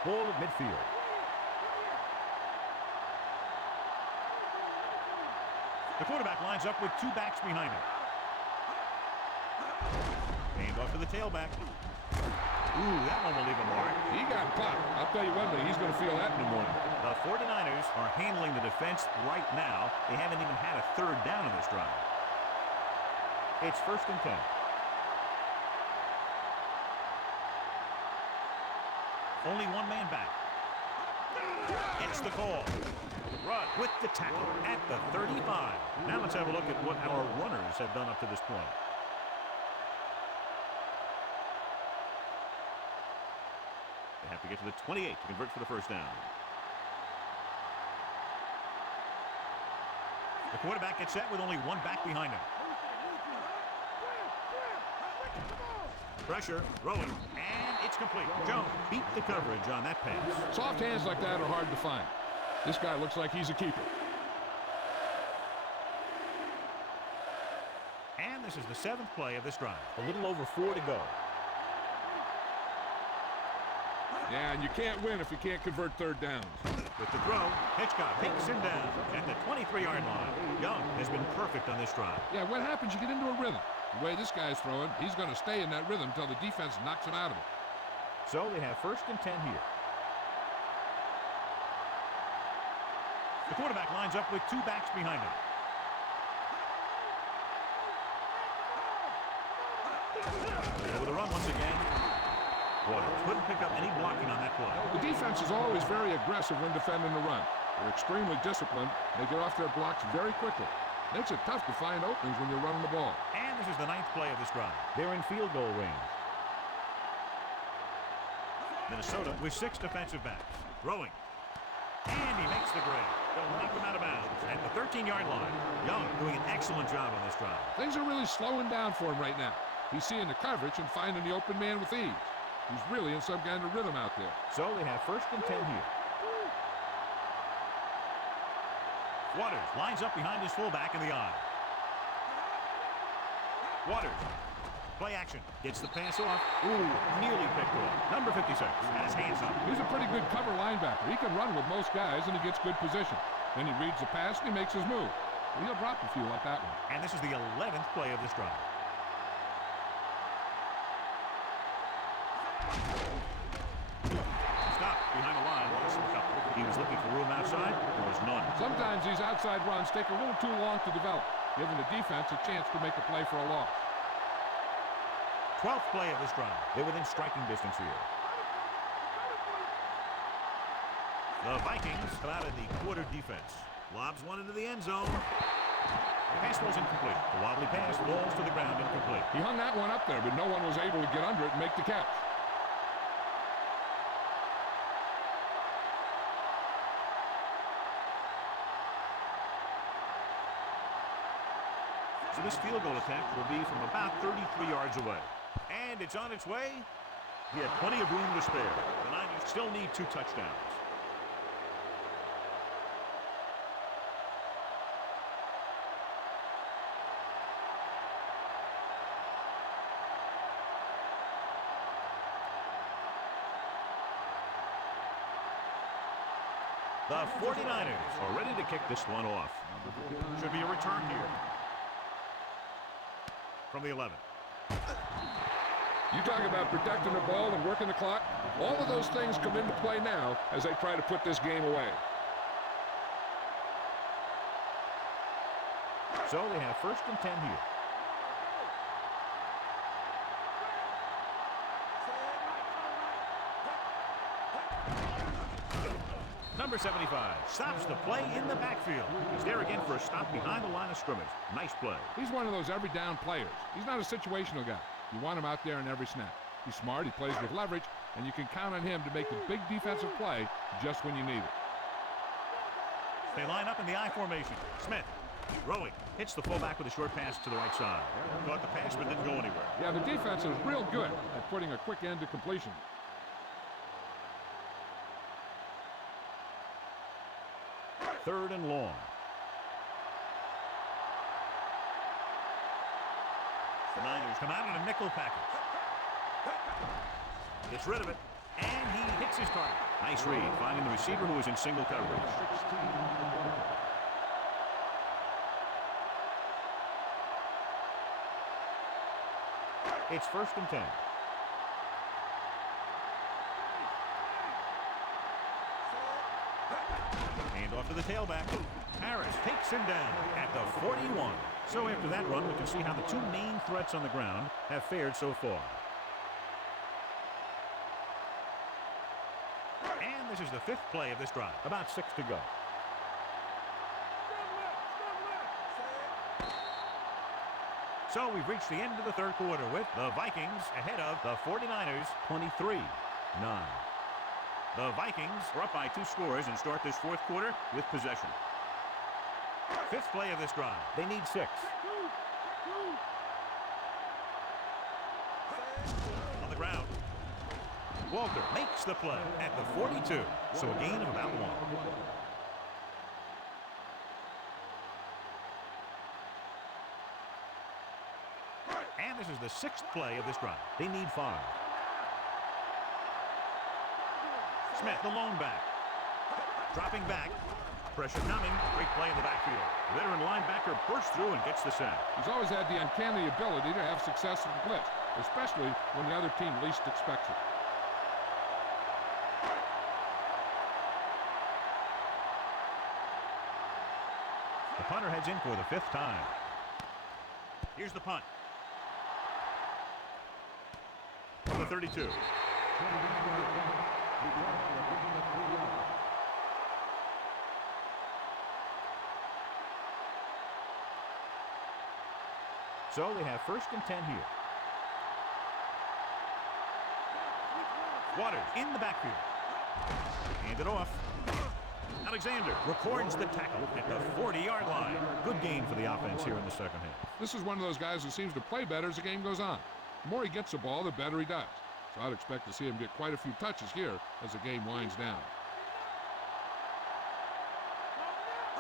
Ball at midfield. The quarterback lines up with 2 backs behind him. Hand off to the tailback. Ooh, that one will leave a mark. He got caught. I'll tell you one thing, he's going to feel that in the morning. The 49ers are handling the defense right now. They haven't even had a third down in this drive. It's 1st and 10. Only one man back. Gets the call. Run with the tackle at the 35. Now let's have a look at what our runners have done up to this point. They have to get to the 28 to convert for the first down. The quarterback gets set with only one back behind him. Pressure, rolling, and it's complete. Jones beat the coverage on that pass. Soft hands like that are hard to find. This guy looks like he's a keeper. And this is the 7th play of this drive. A little over 4 to go. Yeah, and you can't win if you can't convert third downs. With the throw, Hitchcock takes him down at the 23-yard line. Young has been perfect on this drive. Yeah, what happens? You get into a rhythm. The way this guy's throwing, he's going to stay in that rhythm until the defense knocks him out of it. So they have 1st and 10 here. The quarterback lines up with 2 backs behind him. Over the run once again. Waters couldn't pick up any blocking on that play. The defense is always very aggressive when defending the run. They're extremely disciplined. They get off their blocks very quickly. Makes it tough to find openings when you're running the ball. And this is the 9th play of this drive. They're in field goal range. Minnesota with 6 defensive backs. Throwing. And he makes the grab. They'll knock him out of bounds at the 13-yard line. Young doing an excellent job on this drive. Things are really slowing down for him right now. He's seeing the coverage and finding the open man with ease. He's really in some kind of rhythm out there. So they have 1st and 10 here. Waters lines up behind his fullback in the eye. Waters. Play action. Gets the pass off. Ooh, nearly picked off. Number 56 had his hands up. He's a pretty good cover linebacker. He can run with most guys, and he gets good position. Then he reads the pass, and he makes his move. He'll drop a few like that one. And this is the 11th play of this drive. Stop behind the line. He was looking for room outside. There was none. Sometimes these outside runs take a little too long to develop, giving the defense a chance to make a play for a loss. 12th play of this drive. They're within striking distance here. The Vikings come out in the quarter defense. Lobs one into the end zone. The pass was incomplete. The wobbly pass falls to the ground incomplete. He hung that one up there, but no one was able to get under it and make the catch. So this field goal attempt will be from about 33 yards away. And it's on its way. He had plenty of room to spare. The Niners still need 2 touchdowns. The 49ers are ready to kick this one off. Should be a return here. From the 11. You talk about protecting the ball and working the clock. All of those things come into play now as they try to put this game away. So they have 1st and 10 here. Number 75 stops the play in the backfield. He's there again for a stop behind the line of scrimmage. Nice play. He's one of those every down players. He's not a situational guy. You want him out there in every snap. He's smart, he plays with leverage, and you can count on him to make a big defensive play just when you need it. They line up in the I formation. Smith, throwing, hits the fullback with a short pass to the right side. Caught the pass but didn't go anywhere. Yeah, the defense is real good at putting a quick end to completion. Third and long. The Niners come out in a nickel package. Gets rid of it, and he hits his target. Nice read, finding the receiver who was in single coverage. It's 1st and 10. Hand off to the tailback. Harris takes him down at the 41. So after that run, we can see how the two main threats on the ground have fared so far. And this is the 5th play of this drive. About 6 to go. So we've reached the end of the 3rd quarter with the Vikings ahead of the 49ers 23-9. The Vikings are up by 2 scores and start this 4th quarter with possession. 5th play of this drive. They need 6. On the ground. Walter makes the play at the 42. So a gain of about 1. And this is the 6th play of this drive. They need 5. Smith, the lone back. Dropping back. Pressure coming. Great play in the backfield. Veteran linebacker bursts through and gets the sack. He's always had the uncanny ability to have success in the blitz, especially when the other team least expects it. The punter heads in for the 5th time. Here's the punt. From the 32. So they have 1st and 10 here. Waters in the backfield. Hand it off. Alexander records the tackle at the 40-yard line. Good gain for the offense here in the 2nd half. This is one of those guys who seems to play better as the game goes on. The more he gets the ball, the better he does. So I'd expect to see him get quite a few touches here as the game winds down.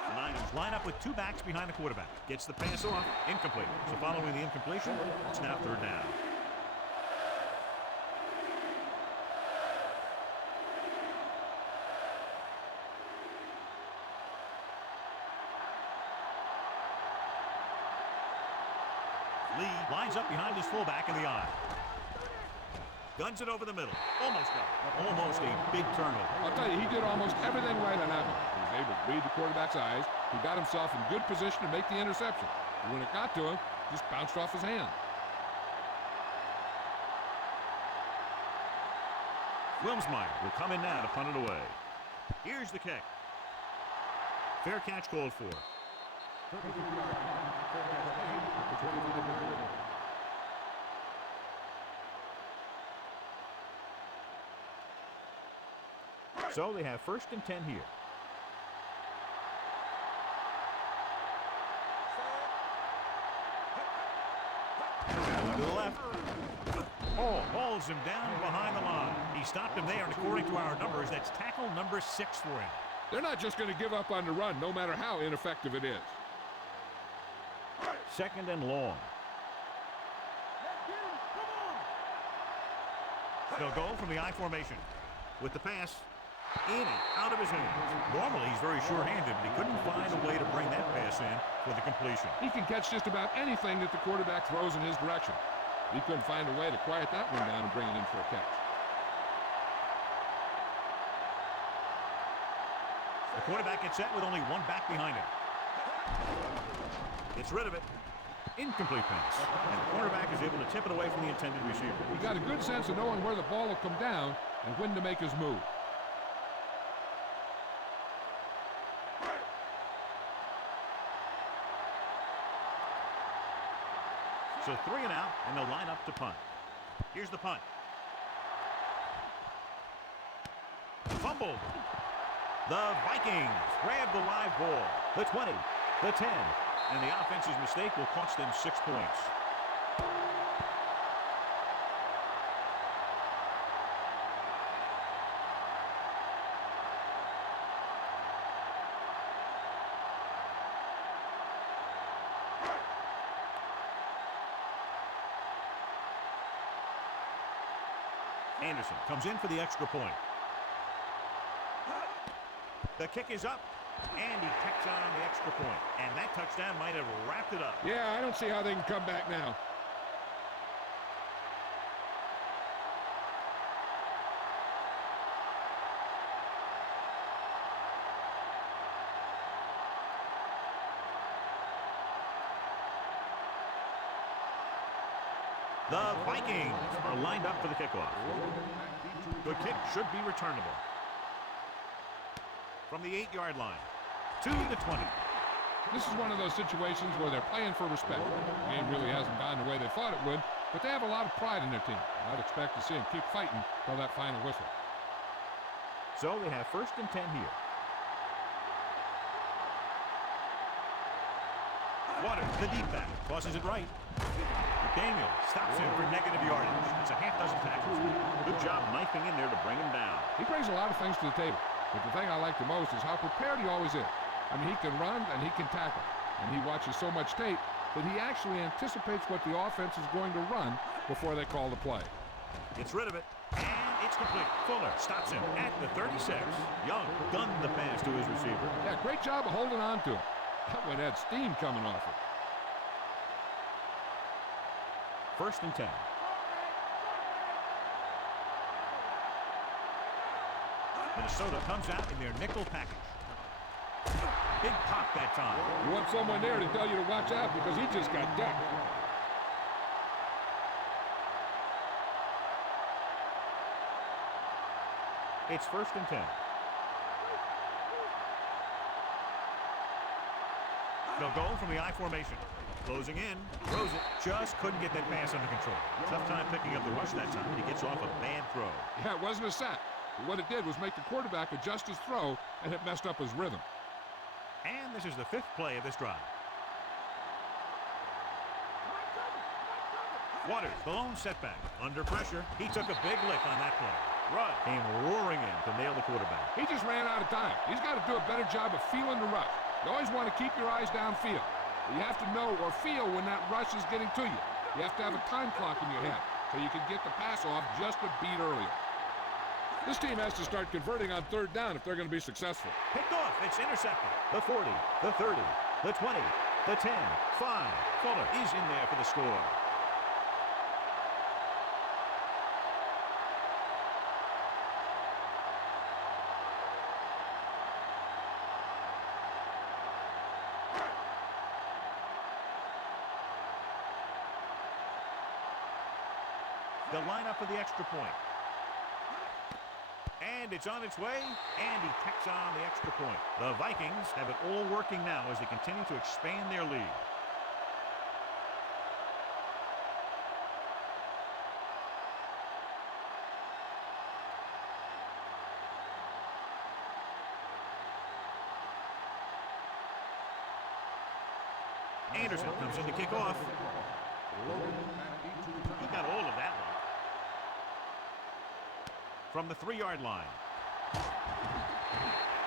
The Niners line up with 2 backs behind the quarterback. Gets the pass off. Incomplete. So following the incompletion, it's now 3rd down. Lee lines up behind his fullback in the eye. Guns it over the middle. Almost got it. Almost a big turnover. I'll tell you, he did almost everything right on that one. He was able to read the quarterback's eyes. He got himself in good position to make the interception. And when it got to him, just bounced off his hand. Wilmsmeyer will come in now to punt it away. Here's the kick. Fair catch called for. So they have 1st and 10 here. To the left. Oh, hauls him down behind the line. He stopped him there, and according to our numbers, that's tackle number 6 for him. They're not just going to give up on the run, no matter how ineffective it is. 2nd and long. They'll go from the I formation with the pass. In and out of his hands. Normally, he's very sure-handed, but he couldn't find a way to bring that pass in for the completion. He can catch just about anything that the quarterback throws in his direction. He couldn't find a way to quiet that one down and bring it in for a catch. The quarterback gets set with only 1 back behind him. Gets rid of it. Incomplete pass. And the quarterback is able to tip it away from the intended receiver. He got a good sense of knowing where the ball will come down and when to make his move. So 3 and out, and they'll line up to punt. Here's the punt. Fumbled. The Vikings grab the live ball. The 20, the 10, and the offense's mistake will cost them 6 points. Anderson comes in for the extra point. The kick is up, and he tacks on the extra point. And that touchdown might have wrapped it up. Yeah, I don't see how they can come back now. The Vikings are lined up for the kickoff. The kick should be returnable. From the 8-yard line to the 20. This is one of those situations where they're playing for respect. The game really hasn't gone the way they thought it would, but they have a lot of pride in their team. I'd expect to see them keep fighting till that final whistle. So they have 1st and 10 here. Waters, the deep back, tosses it right. Daniel stops him for negative yardage. It's a half dozen tackles. Good job knifing in there to bring him down. He brings a lot of things to the table, but the thing I like the most is how prepared he always is. I mean, he can run and he can tackle, and he watches so much tape that he actually anticipates what the offense is going to run before they call the play. Gets rid of it, and it's complete. Fuller stops him at the 36. Young gunned the pass to his receiver. Yeah, great job of holding on to him. That one had steam coming off it. 1st and 10. Minnesota comes out in their nickel package. Big pop that time. You want someone there to tell you to watch out because he just got decked. It's 1st and 10. They'll go from the I formation. Closing in, throws it, just couldn't get that pass under control. Tough time picking up the rush that time. He gets off a bad throw. Yeah, it wasn't a sack. But what it did was make the quarterback adjust his throw, and it messed up his rhythm. And this is the 5th play of this drive. Waters, the lone setback. Under pressure, he took a big lick on that play. Rudd came roaring in to nail the quarterback. He just ran out of time. He's got to do a better job of feeling the rush. You always want to keep your eyes downfield. You have to know or feel when that rush is getting to you. You have to have a time clock in your head so you can get the pass off just a beat earlier. This team has to start converting on 3rd down if they're going to be successful. Picked off. It's intercepted. The 40, the 30, the 20, the 10, 5. Fuller is in there for the score. They'll line up for the extra point. And it's on its way, and he tacks on the extra point. The Vikings have it all working now as they continue to expand their lead. Anderson comes in to kick off. He got all of that one. From the 3-yard line.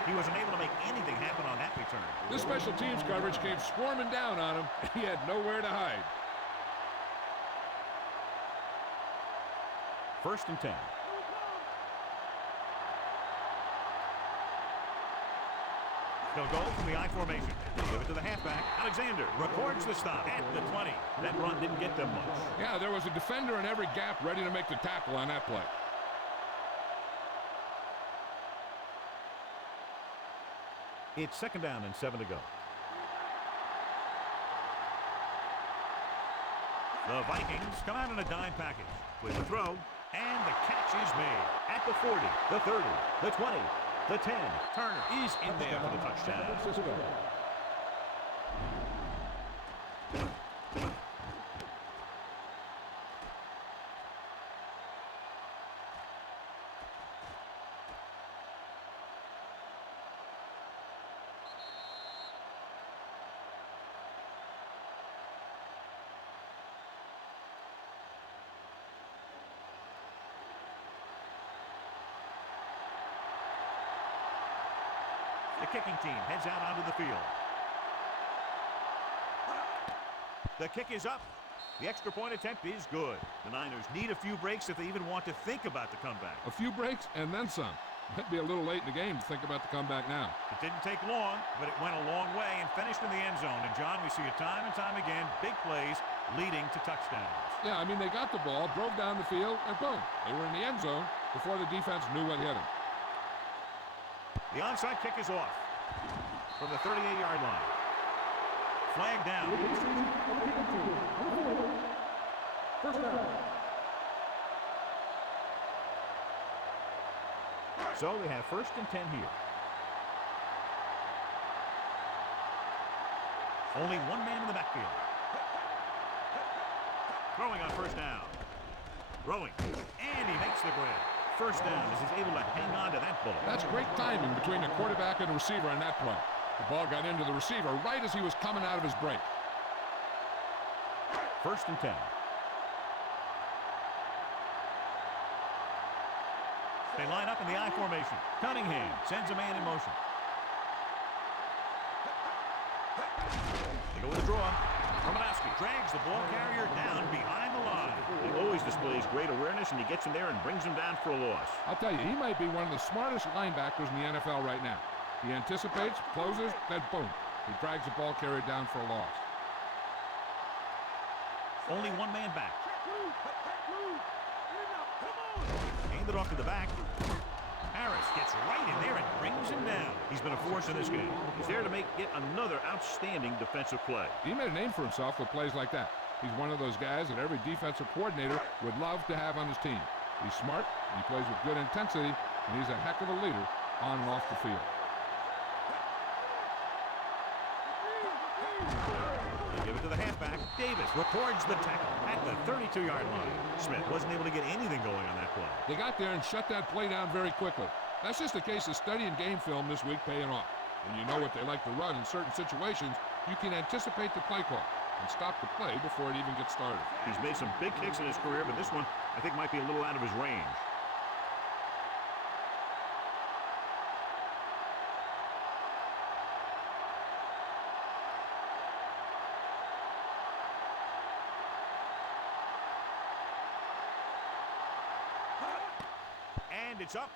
He wasn't able to make anything happen on that return. This special teams coverage came swarming down on him. He had nowhere to hide. 1st and 10. They'll go from the I formation. Give it to the halfback. Alexander records the stop at the 20. That run didn't get them much. Yeah, there was a defender in every gap ready to make the tackle on that play. It's 2nd down and 7 to go. The Vikings come out in a dime package with the throw, and the catch is made at the 40, the 30, the 20, the 10. Turner is in there for the touchdown. The kicking team heads out onto the field. The kick is up. The extra point attempt is good. The Niners need a few breaks if they even want to think about the comeback. A few breaks and then some. Might be a little late in the game to think about the comeback now. It didn't take long, but it went a long way and finished in the end zone. And, John, we see it time and time again, big plays leading to touchdowns. Yeah, I mean, they got the ball, drove down the field, and boom, they were in the end zone before the defense knew what hit them. The onside kick is off from the 38-yard line. Flag down. First down. So they have 1st and 10 here. Only one man in the backfield. Throwing on 1st down. Throwing. And he makes the grab. 1st down as he's able to hang on to that bullet. That's great timing between the quarterback and the receiver on that play. The ball got into the receiver right as he was coming out of his break. 1st and 10. They line up in the I formation. Cunningham sends a man in motion. They go with a draw. Romanowski drags the ball carrier down behind the line. He always displays great awareness, and he gets him there and brings him down for a loss. I'll tell you, he might be one of the smartest linebackers in the NFL right now. He anticipates, closes, then boom. He drags the ball carrier down for a loss. Only one man back. Hand it off to the back. Harris gets right in there and brings him down. He's been a force in this game. He's there to make yet another outstanding defensive play. He made a name for himself with plays like that. He's one of those guys that every defensive coordinator would love to have on his team. He's smart, he plays with good intensity, and he's a heck of a leader on and off the field. They give it to the halfback. Davis records the tackle at the 32-yard line. Smith wasn't able to get anything going on that play. They got there and shut that play down very quickly. That's just a case of studying game film this week paying off. When you know what they like to run in certain situations, you can anticipate the play call and stop the play before it even gets started. He's made some big kicks in his career, but this one I think might be a little out of his range. And it's up.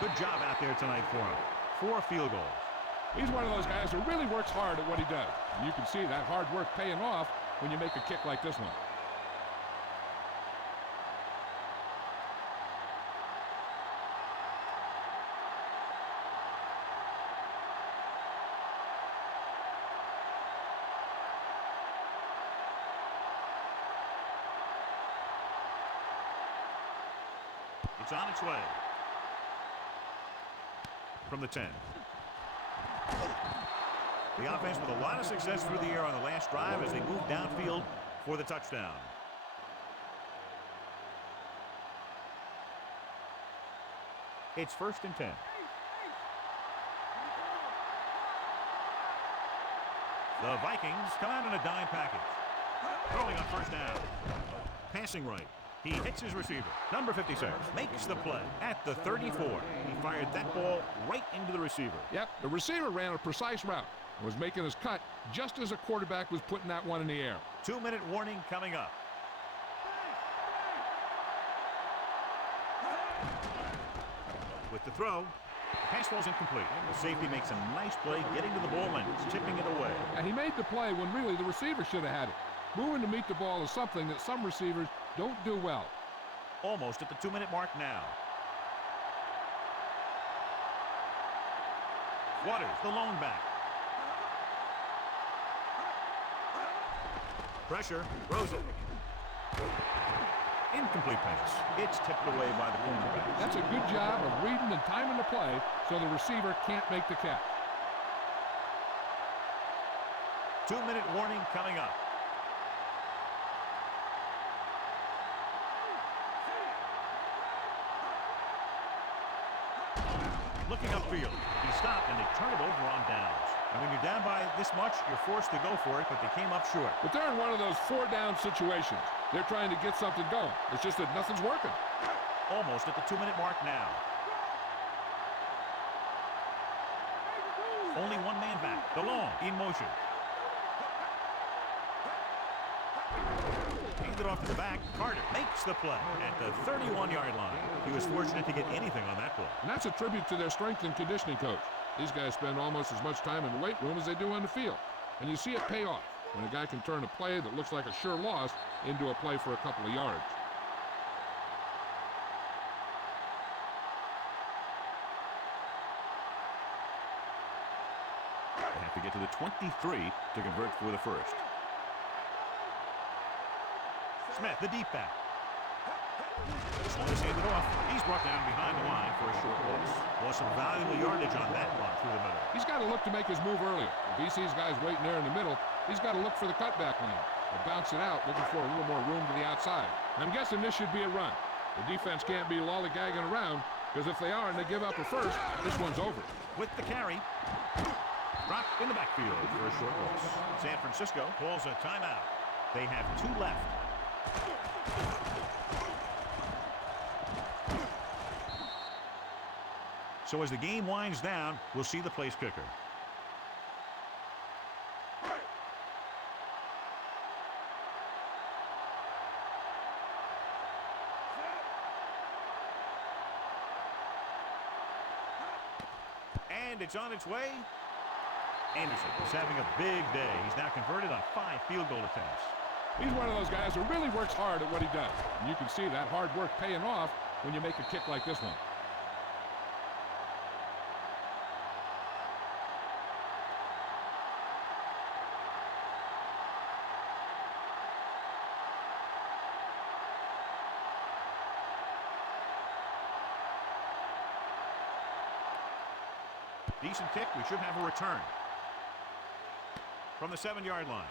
Good job out there tonight for him. 4 field goals. He's one of those guys who really works hard at what he does. And you can see that hard work paying off when you make a kick like this one. It's on its way. From the 10. The offense with a lot of success through the air on the last drive as they move downfield for the touchdown. It's 1st and 10. The Vikings come out in a dime package. Throwing on 1st down. Passing right. He hits his receiver. Number 56 makes the play at the 34. He fired that ball right into the receiver. Yep, the receiver ran a precise route and was making his cut just as a quarterback was putting that one in the air. 2-minute warning coming up. With the throw, the pass ball's incomplete. The safety makes a nice play getting to the ball and tipping it away. And he made the play when really the receiver should have had it. Moving to meet the ball is something that some receivers don't do well. Almost at the 2-minute mark now. Waters, the lone back. Pressure, throws it. Incomplete pass. It's tipped away by the cornerback. That's a good job of reading and timing the play so the receiver can't make the catch. 2-minute warning coming up. Looking upfield. He stopped and they turn it over on downs. And when you're down by this much, you're forced to go for it, but they came up short. But they're in one of those 4-down situations. They're trying to get something going. It's just that nothing's working. Almost at the 2-minute mark now. Only one man back. DeLong in motion. Handed off to the back. Carter makes the play at the 31-yard line. He was fortunate to get anything on that play. And that's a tribute to their strength and conditioning coach. These guys spend almost as much time in the weight room as they do on the field. And you see it pay off when a guy can turn a play that looks like a sure loss into a play for a couple of yards. They have to get to the 23 to convert for the first. Smith, the deep back. This one is handed off. He's brought down behind the line for a short loss. Lost some valuable yardage on that one through the middle. He's got to look to make his move earlier. If he sees guys waiting there in the middle, he's got to look for the cutback lane. Or bounce it out, looking for a little more room to the outside. I'm guessing this should be a run. The defense can't be lollygagging around, because if they are and they give up a first, this one's over. With the carry. Dropped in the backfield for a short loss. San Francisco calls a timeout. They have 2 left. So as the game winds down, we'll see the place kicker. And it's on its way. Anderson is having a big day. He's now converted on 5 field goal attempts. He's one of those guys who really works hard at what he does. And you can see that hard work paying off when you make a kick like this one. Decent kick. We should have a return. From the 7-yard line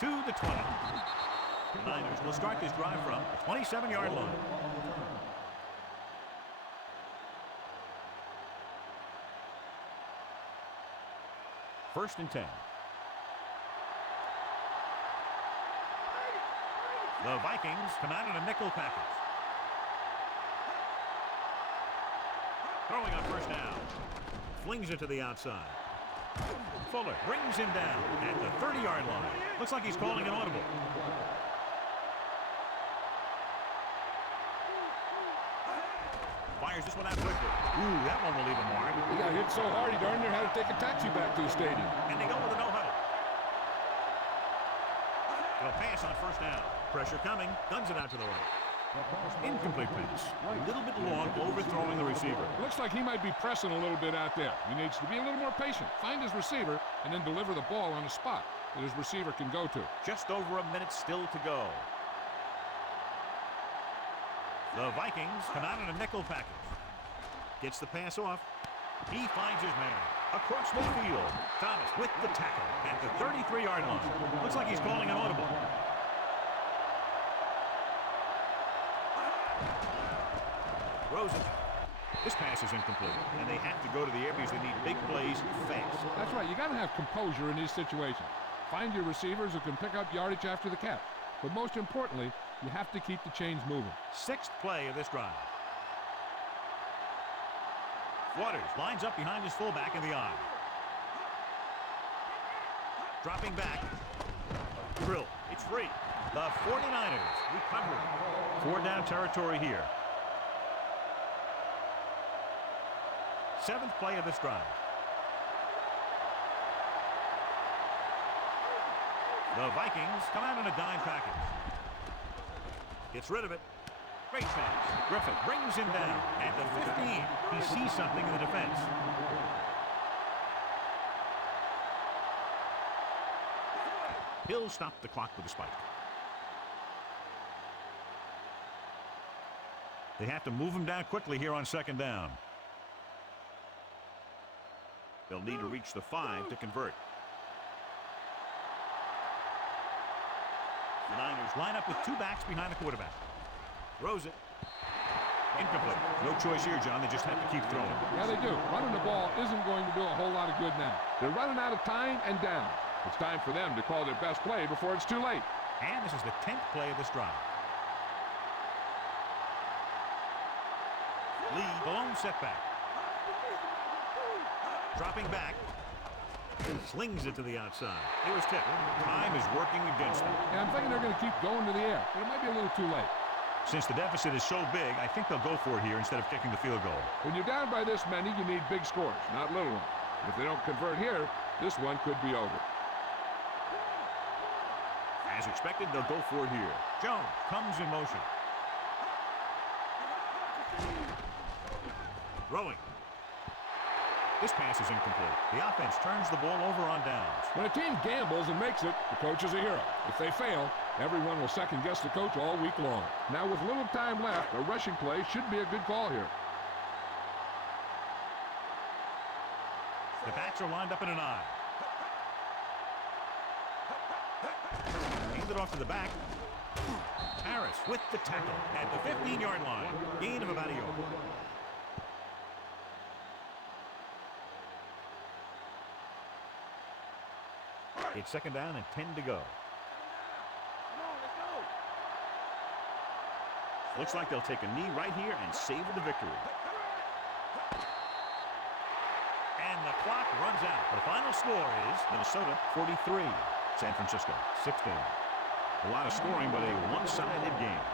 to the 20. The Niners will start this drive from the 27-yard line. First and 10. The Vikings come out in a nickel package. Throwing on first down. Flings it to the outside. Fuller brings him down at the 30-yard line. Looks like he's calling an audible. Fires this one out quickly. Ooh, that one will leave a mark. He got hit so hard he darn near had to take a taxi back to the stadium. And they go with a no-huddle. They'll pass on first down. Pressure coming. Guns it out to the right. Incomplete pass. A little bit long, overthrowing the receiver. Looks like he might be pressing a little bit out there. He needs to be a little more patient. Find his receiver and then deliver the ball on a spot that his receiver can go to. Just over a minute still to go. The Vikings come out in a nickel package. Gets the pass off. He finds his man. Across midfield. Thomas with the tackle at the 33-yard line. Looks like he's calling an audible. Rosen. This pass is incomplete, and they have to go to the air because they need big plays fast. That's right. You got to have composure in these situations. Find your receivers who can pick up yardage after the catch. But most importantly, you have to keep the chains moving. 6th play of this drive. Waters lines up behind his fullback in the eye. Dropping back. Drill. It's free. The 49ers recover. 4 down territory here. 7th play of this drive. The Vikings come out in a dime package. Gets rid of it. Great pass. Griffith brings him down at the 15. He sees something in the defense. He'll stop the clock with a spike. They have to move him down quickly here on 2nd down. They'll need to reach the 5 to convert. The Niners line up with 2 backs behind the quarterback. Throws it. Incomplete. No choice here, John. They just have to keep throwing. Yeah, they do. Running the ball isn't going to do a whole lot of good now. They're running out of time and down. It's time for them to call their best play before it's too late. And this is the 10th play of this drive. Lee, the lone setback. Dropping back. Slings it to the outside. It was tipped. Time is working against them. Yeah, I'm thinking they're going to keep going to the air, but it might be a little too late. Since the deficit is so big, I think they'll go for it here instead of kicking the field goal. When you're down by this many, you need big scores, not little ones. If they don't convert here, this one could be over. As expected, they'll go for it here. Jones comes in motion. Throwing. This pass is incomplete. The offense turns the ball over on downs. When a team gambles and makes it, the coach is a hero. If they fail, everyone will second-guess the coach all week long. Now, with little time left, a rushing play should be a good call here. The backs are lined up in an I. Hand it off to the back. Harris with the tackle at the 15-yard line. Gain of about a yard. It's second down and 10 to go. Looks like they'll take a knee right here and savor the victory. And the clock runs out. The final score is Minnesota 43, San Francisco 16. A lot of scoring, but a one-sided game.